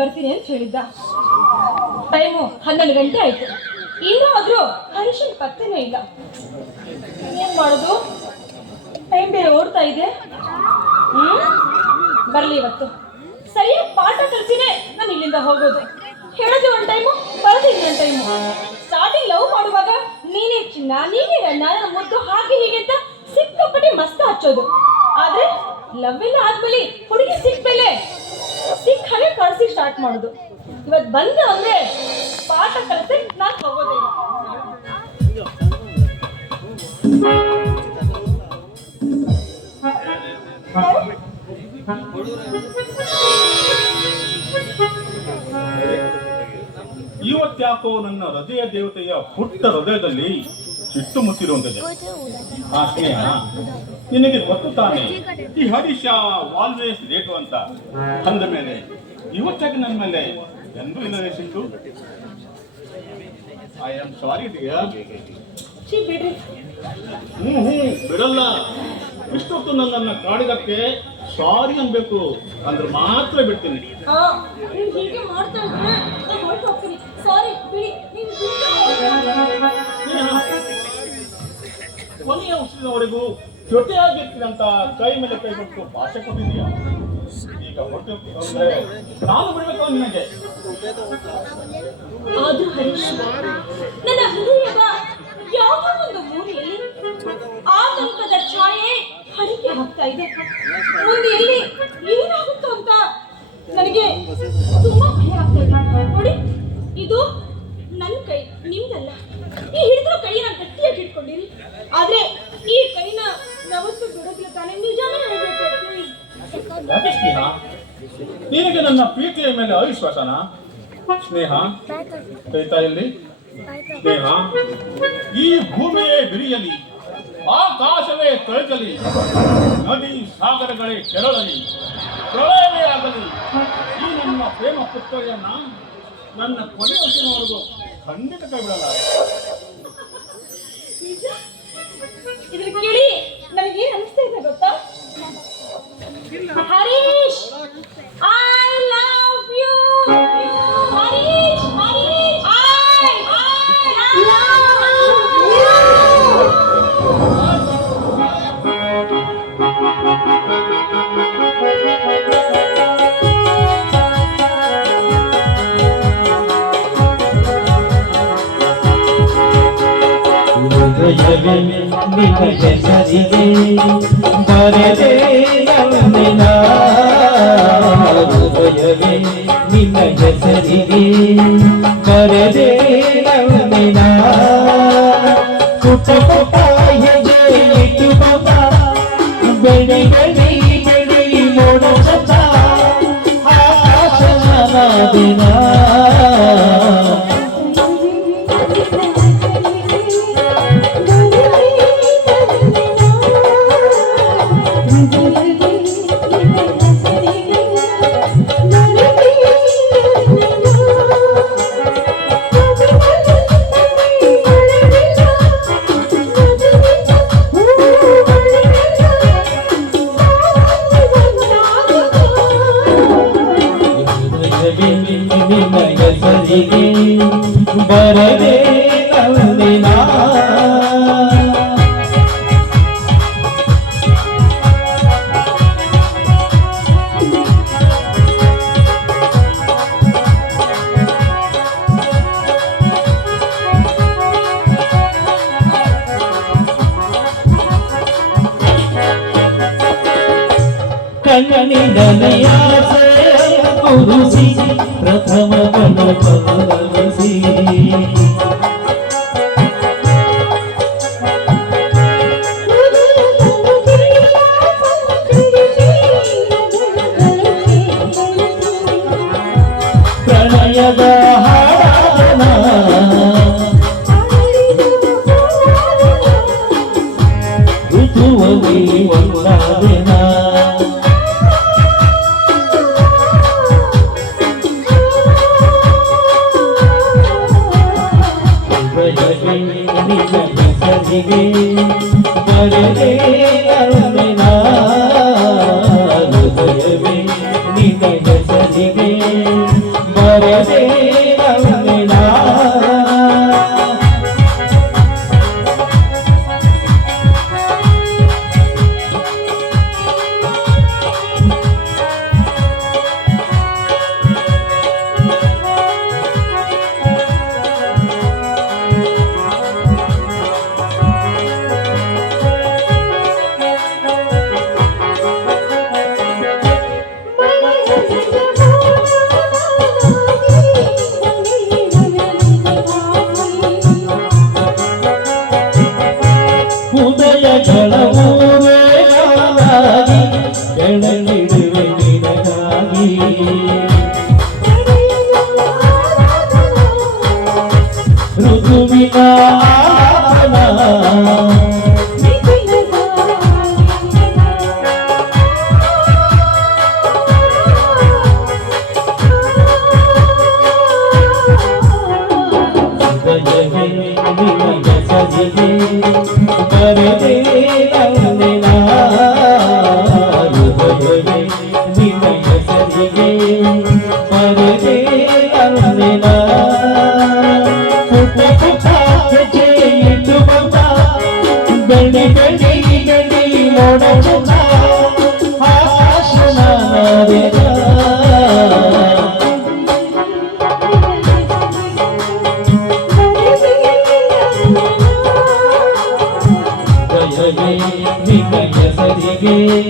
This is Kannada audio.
ಬರ್ತೀನಿ ಅಂತ ಹೇಳಿದ್ದ. ಟೈಮು ಹನ್ನೊಂದು ಗಂಟೆ ಆಯ್ತು. ಇನ್ನೂ ಆದ್ರೂ ಹರೀಶನ್ ಪತ್ತೆನೇ ಇಲ್ಲ. ಏನ್ ಮಾಡೋದು? ಟೈಮ್ ಬೇರೆ ಓಡ್ತಾ ಇದೆ. ಹ್ಮ್? ಬರ್ಲಿ ಇವತ್ತು. ಸರಿಯಾಗಿ ಪಾಠ ಕಲ್ಸಿನೇ ನಾನು ಇಲ್ಲಿಂದ ಹೋಗೋದು. ಹೇಳೋದು ಒಂದು ಟೈಮು ಬರೋದು ಇನ್ನೊಂದು ಟೈಮು ಸ್ಟಾರ್ಟಿಂಗ್ ಲವ್ ಮಾಡುವಾಗ ನೀನೇ ಚಿನ್ನ, ನೀನೇ ನನ್ನ ಮುದ್ದು ಹಾಗೆ ಹೀಗೆ ಅಂತ ಸಿಕ್ಕಾಪಟ್ಟೆ ಮಸ್ತ್ ಹಚ್ಚೋದು. ಆದ್ರೆ ಲವ್ ಎಲ್ಲ ಆದ್ಮೇಲೆ ಹುಡುಗಿ ಸಿಕ್ಮೇಲೆ ಸಿಕ್ ಹಾಗೆ ಕಳ್ಸಿ ಸ್ಟಾರ್ಟ್ ಮಾಡೋದು. ಇವತ್ತು ಬಂದು ಅಂದ್ರೆ ಪಾಠ ಕಲಿಸಿ ನಾನು ಹೋಗೋದೇ ಇಲ್ಲ. ಇವತ್ತ್ಯಾಕೋ ನನ್ನ ಹೃದಯ ದೇವತೆಯ ಪುಟ್ಟ ಹೃದಯದಲ್ಲಿ ಸಿಟ್ಟು ಮುತ್ತಿರುವಂತದೆ ಆ ಸ್ನೇಹ ನಿನಗೆ ಗೊತ್ತು ತಾನೆ? ಈ ಹರೀಶ ಆಲ್ವೇಸ್ ಲೇಟು ಅಂತ ಅಂದ ಮೇಲೆ ಇವತ್ತಾಗಿ ನನ್ನ ಮೇಲೆ ಎಂದೂ ಇಲ್ಲದೆ ಸಿಟ್ಟು ಐ ಆಮ್ ಸಾರಿ ಡಿಯರ್ ಹ್ಞೂ ಹ್ಞೂ ಬಿಡಲ್ಲ. ಇಷ್ಟೊತ್ತು ನನ್ನನ್ನು ಕಾಡಿದಕ್ಕೆ ಸಾರಿ ಅನ್ಬೇಕು ಅಂದ್ರೆ ಮಾತ್ರ ಬಿಡ್ತೀನಿ. ಸಾರಿ ಬಿಡಿ ಕೊನೆಯ ಉಸಿರಿನವರೆಗೂ ಅಂತ ಕೈ ಮೇಲೆ ಕೈ ಕೊಟ್ಟು ಭಾಷೆ ಕೊಟ್ಟಿದೀಯ ಈಗ ಅಂದ್ರೆ ನಾನು ಬಿಡ್ಬೇಕು ನಿಮಗೆ. ಆದ್ರೂ ಹರೀಶ್, ನನ್ನ ಹೃದಯದ ಯಾವ ಒಂದು ಮೂಲೆಯಲ್ಲಿ ಆತಂಕದ ಛಾಯೆ ಹರಿಕೆ ಹಾಕ್ತಾ ಇದೆ. ಮುಂದೆ ಎಲ್ಲಿ ಏನಾಗುತ್ತೋ ಅಂತ ನನಗೆ ತುಂಬಾ ಭಯ ಆಗ್ತಾ ಇದೆ. ನೋಡಿ, ಇದು ನನ್ನ ಕೈ, ನಿಮ್ದಲ್ಲ. ಈ ಹಿಡಿದ್ರು ಕೈ ನಾನು ಗಟ್ಟಿಯಾಗಿ ಇಟ್ಕೊಂಡಿರಿ. ಆದ್ರೆ ಈ ಕೈನ ನವತ್ತು ಬಿಡೋದಿಲ್ಲ ತಾನೆ ಹೇಳ್ಬೇಕು. ಯಾಕೆ ಸ್ನೇಹ? ನಿನಗೆ ನನ್ನ ಪ್ರೀತಿಯ ಮೇಲೆ ಅವಿಶ್ವಾಸನ? ಸ್ನೇಹ ಕೈತಾ ಇಲ್ಲಿ ಸ್ನೇಹ ಈ ಭೂಮಿಯೇ ಬಿರಿಯಲಿ ಆಕಾಶವೇ ತೊಳೆದಲಿ ನದಿ ಸಾಗರಗಳೇ ಕೆರಳಲಿ ಪ್ರಳಯವೇ ಆಗಲಿ. ಈ ನನ್ನ ಪ್ರೇಮ ಪುತ್ರಿಯನ್ನ ನನ್ನ ಕೊನೆ ಹೊತ್ತಿನವರೆಗೂ ಖಂಡಿತ ಕೈ ಬಿಡಲ್ಲ ಇದ್ರ ಕೇಳಿ ನನಗೆ ಅನಿಸ್ತಾ ಇದೆ ಗೊತ್ತಾ? ಹರೀಶ್! ಐ ज़मीन बिकट झरी भर दे यमुना भुजवे बिकट झरी भर दे यमुना ಬರದೆ ನಂದಿನ ಕಣ್ಣಿನನೆಯ ಕುರುಸಿ ಪ್ರಥಮ ಕಣಪರಿಸಿ ಪ್ರಣಯದ ಹಾಡನ ಋತುವಲ್ಲಿ ಒಂದಾದಿನ ನಿನ್ನ ಹೆಸರಿಗೆ ಬರದೆ ನಂದಿನ రుతువినా ಬೆಳೆ ಬೆಳೆಗಿ ಬೆಳೆಗಿ ನೋಡಲು Thank you.